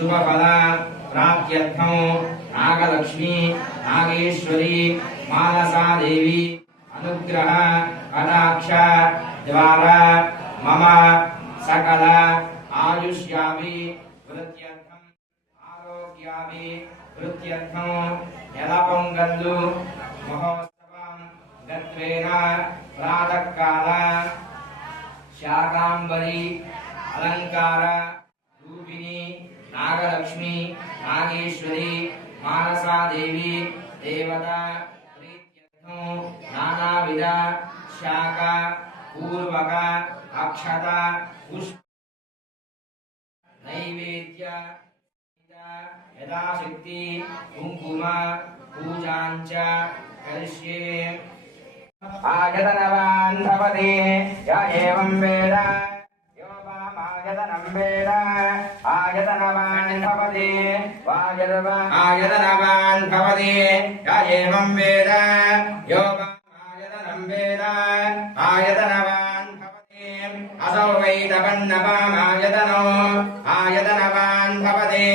शुभफला प्राप्त्यर्थं नागलक्ष्मी नागेश्वरी मानसा देवी अनुग्रह कटाक्ष द्वारा मम सकल आयुष्याभि वृद्ध्यर्थं आरोग्याभि वृद्ध्यर्थं यलपोंगल्लु महोत्सवं गत्वेन प्रातःकाल शाकांबरी अलंकार रूपिणी नागलक्ष्मी नागेश्वरी मानसा देवी देवता प्रीत्यर्थं नानाविध शाका पूर्वक अक्षता पुष्प नैवेद्य यथाशक्ति कुंकुम पूजांच करिष्ये। आयतनवान् भवति य एवं वेद आयतनं वेद आयतनवान् भवति आयतनवान् भवति य एवं वेद आयतनं वेद आयतनवान् भवति असौ वै तपन्नपामायतनो आयतनवान् भवति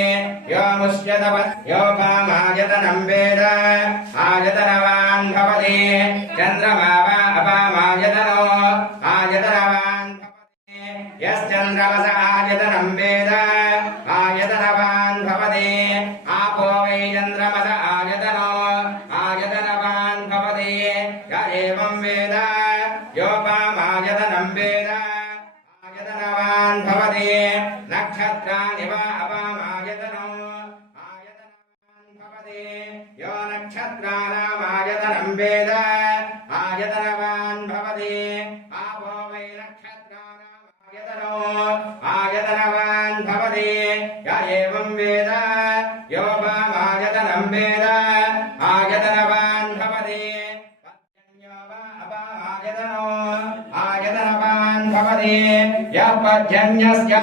यो मुष्यतपत् योपामायतनं वेद आयतनवान् भवति चन्द्रमा वा अपामायतनो आयतनवान् भवति यश्चन्द्रमस आयतनं वेद आयतनवान् भवति आपो वै चन्द्रमस आयतनो आयतनवान् भवति य एवं वेद योपामायतनं वेद आयतनवान् भवति नक्षत्राणि वा अपामायतनो आयतनवान् भवति यो नक्षत्राणामायतनं वेद आयतनवान् भवति आपो वै नक्षत्राणामायतनो आयतनवान् भवति य एवं वेद योपामायतनं वेद आयतनवान् भवति पर्जन्यो वा अपामायतनो आयतनवान् भवति यः पर्जन्यस्य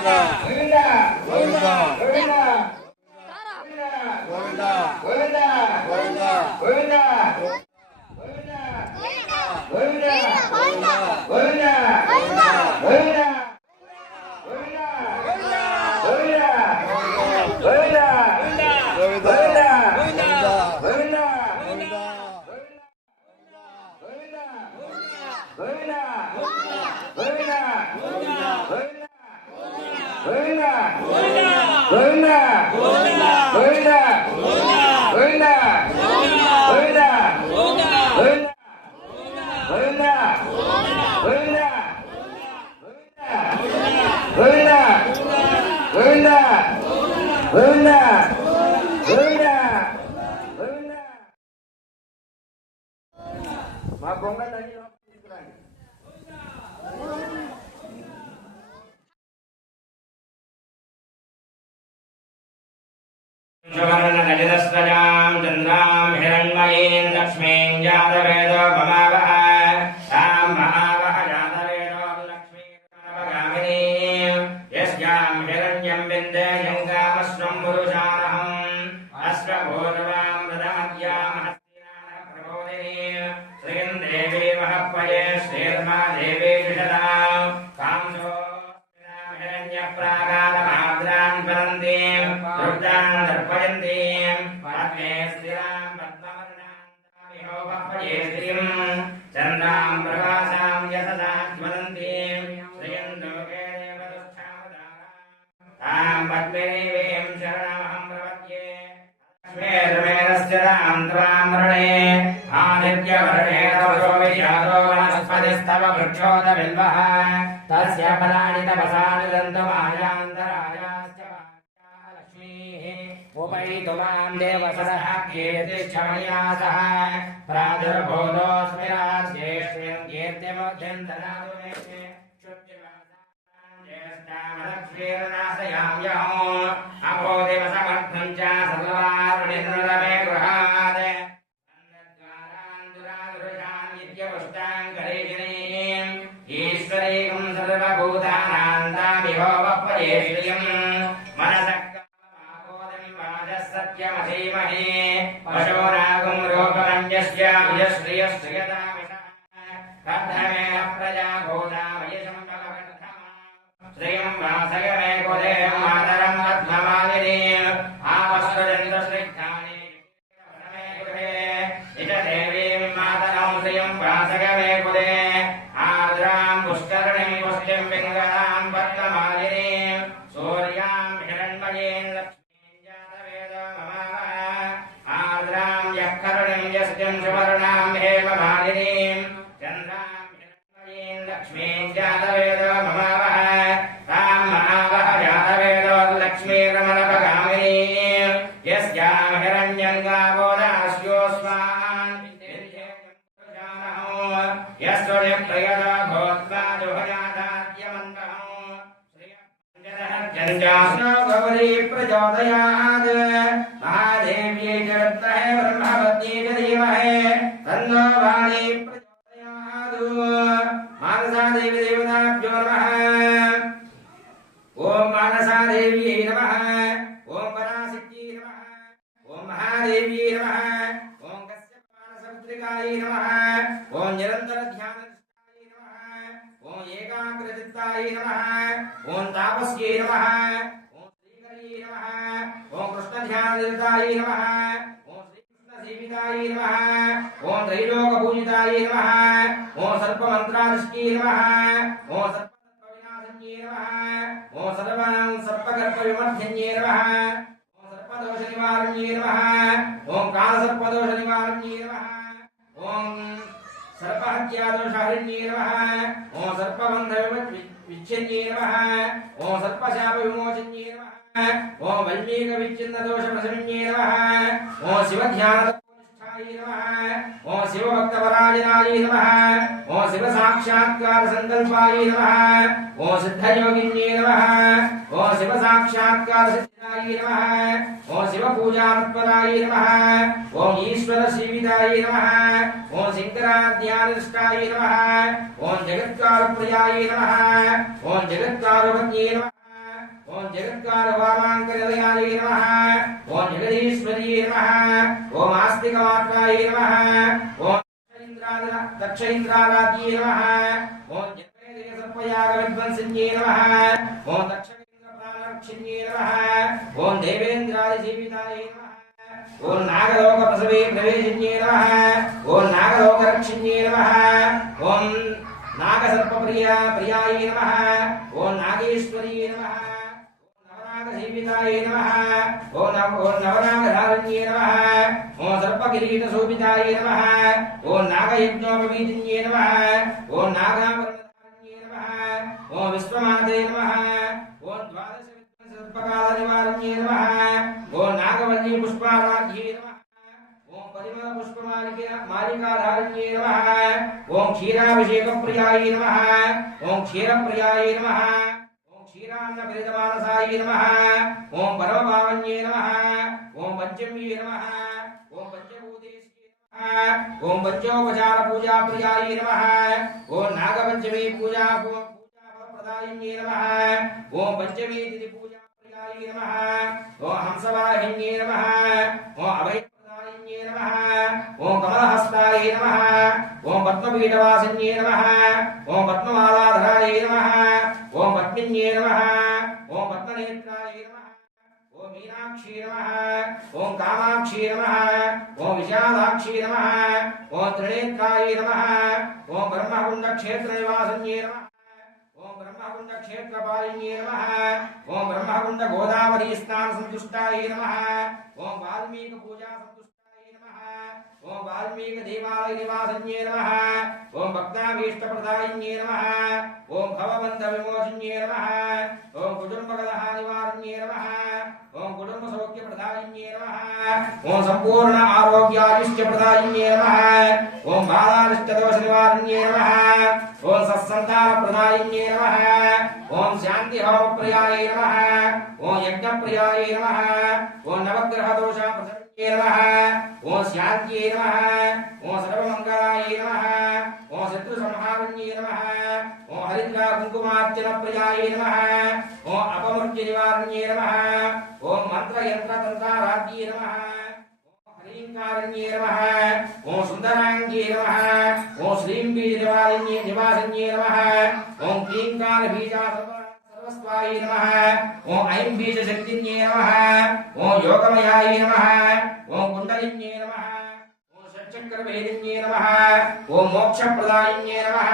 మా బొంగ తల్లి తీసుకురండి. जगदस्त्रजां चन्द्रां हिरण्मयीं लक्ष्मीं जातवेदो ममावह तां महावह जातवेदो लक्ष्मीं सर्वगामिनीं यस्यां हिरण्यं विन्देयं कामस्वं पुरुषानहम् अश्वभूर्वां मृतमद्यां हस्तिनाः प्रबोधिनीं श्रीं देवी महत्वये श्रीर्मा देवी विशदां कांसो हिरण्यप्राकारमाद्रां वरन्तीं रुद्रां दर्पयन्तीं पद्मे स्थिरां पद्मवर्णां श्रियं चन्द्रां प्रभासां यशसा ज्वलन्तीं श्रियं लोके देवदुःखावतारां तां पद्मिनीं शरणमहं प्रपद्ये लक्ष्मीर्मेरश्चिरां त्वां वृणे आदित्यवर्णे तपसो विजातो वनस्पतिस्तव वृक्षोदबिल्वः तस्य फलानि तपसा निरन्तमायान्तरायाश्च लक्ष्मीः उपैतु मां देवसरः कीर्तिश्चमया सह प्रादुर्भूतोऽस्मि राज्येष्वेन कीर्तिमुद्धिं ददातु मे ज्येष्ठामलक्ष्मीर्नाशयाम्यहम् अभो दिवसमर्थं च सर्ववारुणिर्नृतमे गृहात् ईश्वरीं सर्वभूतानां तामिहो वप्पयेश्वरीं मनसक्कामाकोदिं वाजः सत्यमधीमहि पशूनागुं रूपमन्यस्य यश्रियश्रियतामिषः कद्धमेन प्रजा भूतामयशं भवकर्थमा श्रियं वासय मे कुले मातरं पद्ममालिनीम् आपस्वजन्तश्रिग्धानि मे गृहे निज देवीं मातरं श्रियं वासय मे कुले आर्द्रां पुष्करणीं पुष्टिं पिङ्गलां पद्ममालिनीं सूर्यां हिरण्मयीं लक्ष्मीं जातवेदो ममावः आर्द्रां यःकरुणीं यष्टिं सुवर्णां हेममालिनीं चन्द्रां हिरण्मयीं लक्ष्मीं जातवेदो ममावः तां महावः जातवेदो लक्ष्मीरमणपगामिनीं यस्यां हिरण्यं गावो दास्योऽस्मान् यस्वनिप्रयदा भूत्वा दुहजादाद्यमन्तः श्रियञ्जनः गौरी प्रचोदयात् महादेव्यै च विद्महे ब्रह्मवत्यै च धीमहि तन्नो वाणी प्रचोदयात् मानसादेवी देवताभ्यो नमः ॐ मानसादेव्यै नमः ॐ पराशक्त्यै नमः ॐ महादेव्यै नमः ॐ कश्यपमानसपुत्रिकायै नमः ॐ निरन्तरध्याननिष्ठायै नमः ॐ एकाग्रचित्तायै नमः ॐ तापस्यै नमः ॐ श्रीकर्यै नमः ॐ कृष्णध्याननिरतायै नमः ॐ श्रीकृष्णसेवितायै नमः ॐ त्रैलोकपूजितायै नमः ॐ सर्पमन्त्राधिष्ठ्यै नमः ॐ सर्पविनाशन्यै नमः ॐ सर्वां सर्पगर्भविमर्धिन्यै नमः ॐ सर्पदोषनिवारण्यै नमः ॐ कालसर्पदोषनिवारण्यै नमः ॐ सर्पहत्यादोषहरिण्यै नमः ॐ सर्पबन्धविच्छिन्यै नमः ॐ सर्पशापविमोचन्यै नमः ॐ वल्मीकविच्छिन्नदोषप्रशमन्यै नमः ॐ शिवध्याननिष्ठायै नमः ॐ शिवभक्तपरायणायै नमः ॐ शिवसाक्षात्कारसङ्कल्पायै नमः ॐ सिद्धयोगिन्यै नमः ॐ शिवसाक्षात्कारसिद्धायै नमः ॐ शिवपूजात्परायै नमः ॐ ईश्वरसेवितायै नमः ॐ शङ्कराध्याननिष्ठायै नमः ॐ जगत्कारप्रियायै नमः ॐ जगत्कारपत्न्यै नमः ॐ जगत्कारवामाङ्कनिलयायै नमः ॐ जगदीश्वर्यै नमः ॐ आस्तिकमात्रायै नमः ॐ दक्षइन्द्राराध्यै नमः ॐ जगदेकसर्पयागविध्वंसिन्यै नमः ॐ दक्षइन्द्रप्राणरक्षिण्यै नमः ॐ देवेन्द्रादिसेवितायै नमः ॐ नागलोकप्रसवे प्रवेशिन्यै नमः ॐ नागलोकरक्षिण्यै नमः ॐ नागसर्पप्रियायै नमः ॐ नागेश्वर्यै नमः नवनागसेवितायै नमः ॐ नवनागधारण्यै नमः ॐ सर्पकिरीटशोभितायै नमः ॐ नागयज्ञोपवीतिन्यै नमः ॐ नागाभरणधारण्यै नमः ॐ विश्वमाते नमः ॐ द्वादशविध्वंससर्पकालनिवारण्यै नमः ॐ नागवल्ली पुष्पाराध्यै नमः ॐ परिमलपुष्पमालिकाधारण्यै नमः ॐ क्षीराभिषेकप्रियायै नमः ॐ क्षीरप्रियायै नमः क्षीरान्नपरितमानसायै नमः ॐ परमपावन्यै नमः ॐ पञ्चम्यै नमः ॐ पञ्चभूतेश्यै नमः ॐ पञ्चोपचारपूजाप्रियायै नमः ॐ नागपञ्चमी पूजाफलप्रदायिन्यै नमः ॐ पञ्चमी तिथिपूजाप्रियायै नमः ॐ हंसवाहिन्यै नमः ॐ अभयप्रदायिन्यै नमः ॐ कमलहस्तायै नमः ॐ पद्मपीठवासिन्यै नमः ॐ पद्ममालाधरायै नमः ॐ पद्मिन्यै नमः ॐ पद्मनेत्रायै नमः ॐ मीनाक्षी नमः ॐ कामाक्षी नमः ॐ विशालाक्षी नमः ॐ त्रिनेत्रायै नमः ॐ ब्रह्मकुण्डक्षेत्रनिवासिन्यै नमः ॐ ब्रह्मकुण्डक्षेत्रपालिन्यै नमः ॐ ब्रह्मकुण्डगोदावरीस्नानसन्तुष्टायै नमः ॐ वाल्मीकपूजासन्तुष्टायै नमः ॐ वाल्मीकदेवालयनिवासिन्यै नमः ॐ भक्ताभीष्टप्रदायिन्यै नमः ॐ भवबन्धविमोचिन्यै नमः ॐ कुटुम्बकलहानिवारण्यै नमः ॐ कुटुम्बसौख्यप्रदायिन्यै नमः ॐ सम्पूर्ण आरोग्यादिष्टप्रदायिन्यै नमः ॐ बालादिष्टदोषनिवारण्यै नमः ॐ सत्सन्तानप्रदायिन्यै नमः ॐ शान्तिहोमप्रियायै नमः ॐ यज्ञप्रियायै नमः ॐ नवग्रहदोषप्रसन्न्यै नमः ॐ शान्त्यै नमः ॐ सर्वमङ्गलायै नमः ॐ शत्रुसंहारण्यै नमः ॐ हरिद्रा कुङ्कुमार्चनप्रियायै नमः ఓం అపమృత్యు నివారణ్యే నమః ఓం మంత్ర యంత్ర తంత్రారాధ్యే నమః ఓం హ్రీంకారణ్యే నమః ఓం సుందరాంగ్యే నమః ఓం శ్రీం బీజ నివాసన్యే నమః ఓం క్లీంకార బీజా सर्वस्वाय नमः ओम ऐं बीज शक्तिन्ये नमः ओम योगमयाय नमः ओम कुंडलिन्ये नमः ओम षट्चक्र भेदिन्ये नमः ओम मोक्षप्रदायिन्ये नमः।